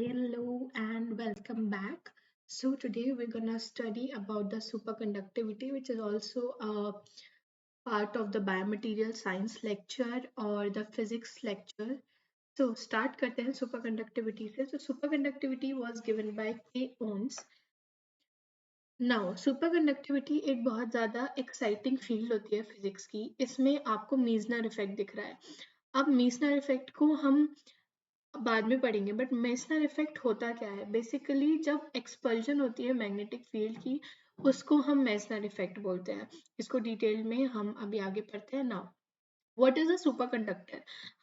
Hello and welcome back. So today we're gonna study about the superconductivity, which is also a part of the biomaterial science lecture or the physics lecture. So start करते हैं superconductivity से. So superconductivity was given by K. Owens. Now super conductivity एक बहुत ज़्यादा exciting field होती है physics की. इसमें आपको मीजनर इफेक्ट दिख रहा है. अब मीजनर इफेक्ट को हम बाद में पढ़ेंगे, बट मेसनर इफेक्ट होता क्या है? बेसिकली जब एक्सपल्जन होती है मैग्नेटिक फील्ड की, उसको हम मेसनर इफेक्ट बोलते हैं. इसको डिटेल में हम अभी आगे पढ़ते हैं. Now what is a super conductor?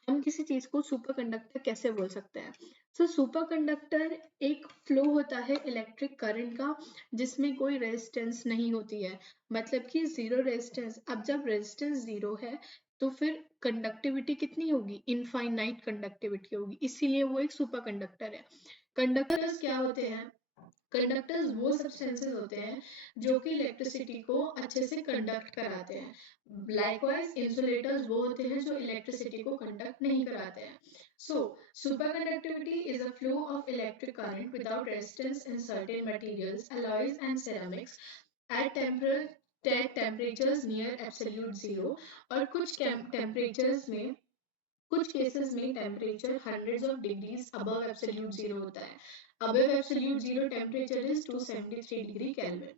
हम किसी चीज को सुपर कंडक्टर कैसे बोल सकते हैं? सो सुपर कंडक्टर एक फ्लो होता है इलेक्ट्रिक करंट का, जिसमें कोई रेजिस्टेंस नहीं होती है, मतलब कि जीरो रेजिस्टेंस. अब जब रेजिस्टेंस जीरो है तो फिर कंडक्टिविटी कितनी होगी? इनफाइनाइट कंडक्टिविटी होगी, इसीलिए वो एक सुपर कंडक्टर है. कंडक्टर्स क्या होते हैं? कंडक्टर्स वो सब्सटेंसेस होते हैं जो कि इलेक्ट्रिसिटी को अच्छे से कंडक्ट कराते हैं. लाइकवाइज इंसुलेटर्स वो होते हैं जो इलेक्ट्रिसिटी को कंडक्ट नहीं कराते हैं. So superconductivity is a flow of electric current without resistance in certain materials, alloys and ceramics at temperatures near absolute zero. और कुछ टेम्परेचर्स में, कुछ केसेस में temperature hundreds of degrees above absolute zero होता है. Above absolute zero temperature is 273 degree Kelvin.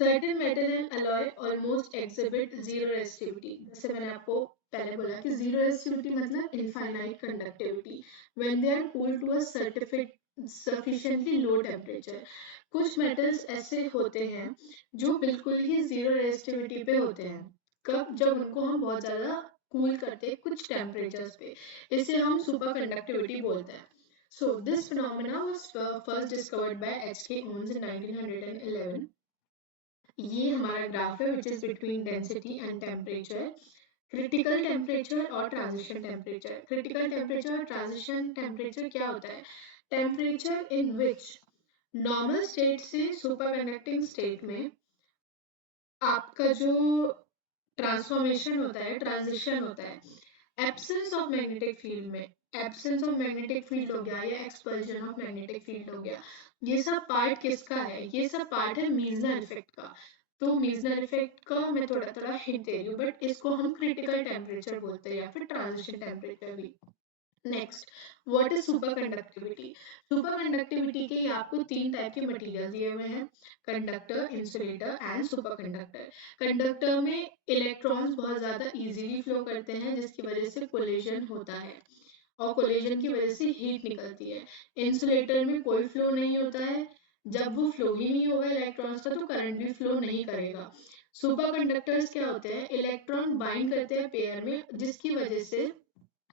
Certain metal and alloy almost exhibit zero resistivity. जैसे मैंने आपको पहले बोला कि जीरो रेजिस्टिविटी मतलब infinite conductivity when they are cooled to a sufficiently low temperature. कुछ मेटल्स ऐसे होते हैं जो बिल्कुल ही जीरो रेजिस्टिविटी पे होते हैं. कब? जब उनको हम बहुत ज्यादा कूल करते हैं कुछ टेम्परेचर्स पे. इसे हम सुपर कंडक्टिविटी बोलते हैं. So this phenomena was first discovered by H.K. Owens in 1911. ये हमारा ग्राफ है which is between density and temperature. Critical temperature और ट्रांजिशन टेम्परेचर. क्रिटिकल टेम्परेचर और ट्रांजिशन टेम्परेचर क्या होता है? Temperature in which normal state से सुपर कंडक्टिंग स्टेट में आपका जो ट्रांसफॉर्मेशन होता है, ट्रांजिशन होता है, एब्सेंस ऑफ मैग्नेटिक फील्ड में, एब्सेंस ऑफ मैग्नेटिक फील्ड हो गया या एक्सपल्जन ऑफ मैग्नेटिक फील्ड हो गया. ये सब पार्ट किसका है? ये सब पार्ट है मीजनर इफेक्ट का. तो मीजनर इफेक्ट का मैं थोड़ा थोड़ा हिंट दे रही हूँ, बट इसको हम क्रिटिकल टेम्परेचर बोलते हैं या फिर ट्रांजिशन टेम्परेचर भी. Next, what is super conductivity? Super conductivity के आपको तीन टाइप के मटेरियल दिए हुए हैं: conductor, insulator and super conductor. Conductor में इलेक्ट्रॉन्स बहुत ज्यादा इजीली फ्लो करते हैं, जिसकी वजह से कोलिजन होता है और कोलिजन की वजह से हीट निकलती है. इंसुलेटर में कोई फ्लो नहीं होता है. जब वो फ्लो ही नहीं होगा इलेक्ट्रॉन्स का, तो करंट भी फ्लो नहीं करेगा. सुपर कंडक्टर्स क्या होते हैं? इलेक्ट्रॉन बाइंड करते हैं पेयर में, जिसकी वजह से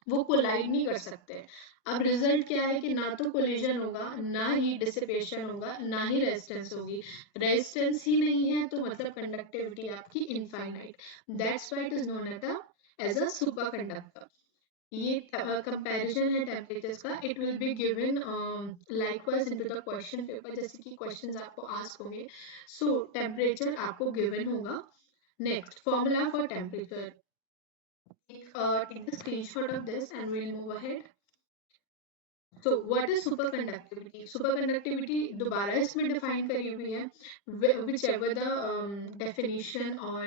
वो कोलाइड नहीं कर सकते. अब रिजल्ट क्या है कि ना तो कोलिजन होगा, ना ही डिसिपेशन होगा, ना ही रेजिस्टेंस होगी. रेजिस्टेंस ही नहीं है तो मतलब कंडक्टिविटी आपकी infinite. That's why it is known as a superconductor. ये कंपैरिजन है टेम्परेचर्स का. It will be given likewise into the question paper, जैसे कि क्वेश्चंस आपको आस्क होंगे. सो टेम्परेचर आपको गिवन होगा. Next, formula for temperature. Take the screenshot of this and we'll move ahead. So what is superconductivity? Superconductivity दोबारा इसमें define करी हुई है. Whichever the definition or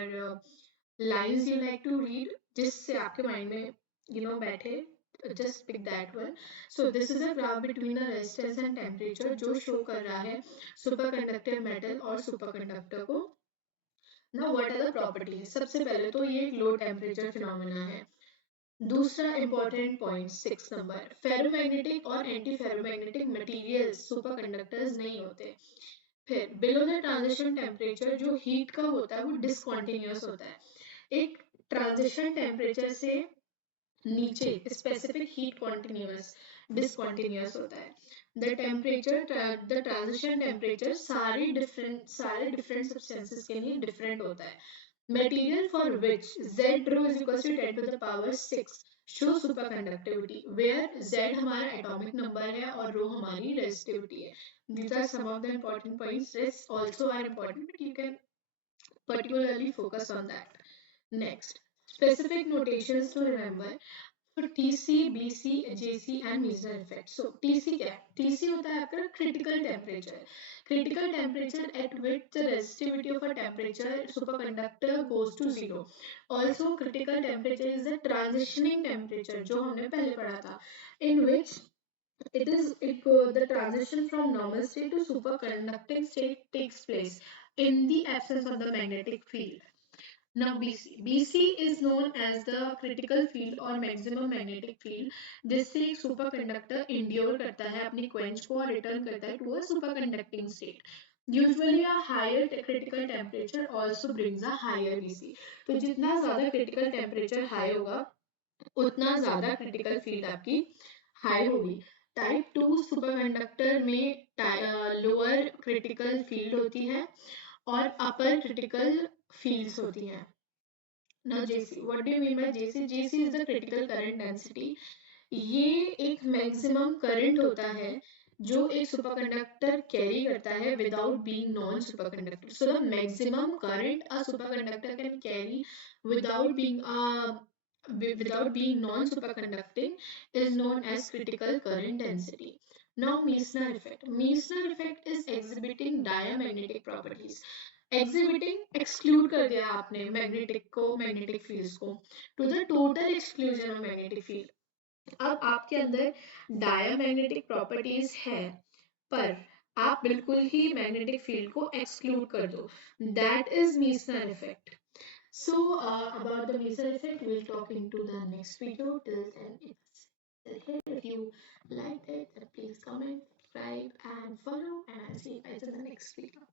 lines you like to read, जिससे आपके mind में बैठे, just pick that one. So this is a graph between the resistance and temperature जो show कर रहा है superconductive metal और superconductor को. Now what are the properties? सबसे पहले तो ये एक low temperature phenomena है. दूसरा इंपॉर्टेंट पॉइंट 6 नंबर, फेरोमैग्नेटिक और anti ferromagnetic materials super conductors नहीं होते. फिर बिलो द ट्रांजिशन टेम्परेचर जो हीट का होता है वो डिसकंटिन्यूअस होता है. एक ट्रांजिशन टेम्परेचर से नीचे स्पेसिफिक हीट कॉन्टिन्यूअस डिसकंटिन्यूअस होता है. The temperature, the transition temperature सारे डिफरेंट सब्सटेंसेस के लिए डिफरेंट होता है. Material for which Z rho is equals to 10 to the power 6 show superconductivity, where Z हमारा atomic number है और rho हमारी resistivity है. These are some of the important points. Rest also are important, but you can particularly focus on that. Next, specific notations to remember. तो TC, BC, JC and Meissner effect. So TC क्या है? TC होता है आपका critical temperature. Critical temperature at which the resistivity of a temperature superconductor goes to zero. Also critical temperature is the transitioning temperature जो हमने पहले पढ़ा था, इन विच the transition from normal state to superconducting state takes place in the absence of the magnetic field. Now BC. BC is known as the critical field or maximum magnetic field. जिससे एक superconductor endure करता है अपनी quench को और return करता है to a superconducting state. Usually a higher critical temperature also brings a higher BC. तो जितना ज़्यादा critical temperature high होगा उतना ज़्यादा critical field आपकी high होगी. टाइप 2 सुपरकंडक्टर में लोअर क्रिटिकल फील्ड होती है और अपर क्रिटिकल फील्ड्स होती हैं. Now JC, what do you mean by JC? JC is the critical current density. ये एक मैक्सिमम करंट होता है जो एक सुपरकंडक्टर कैरी करता है without being non superconductor. So the maximum current a superconductor can carry without being without being non-superconducting is known as critical current density. Now Meissner effect. Meissner effect is exhibiting diamagnetic properties. Exhibiting exclude कर दिया आपने magnetic को magnetic fields को to the total exclusion of magnetic field. अब आपके अंदर diamagnetic properties है पर आप बिल्कुल ही magnetic field को exclude कर दो. That is Meissner effect. So, about the Meissner effect, we'll talk into the next video. Till then, it's here. If you liked it, then please comment, subscribe, and follow. And I'll see you guys in the next video.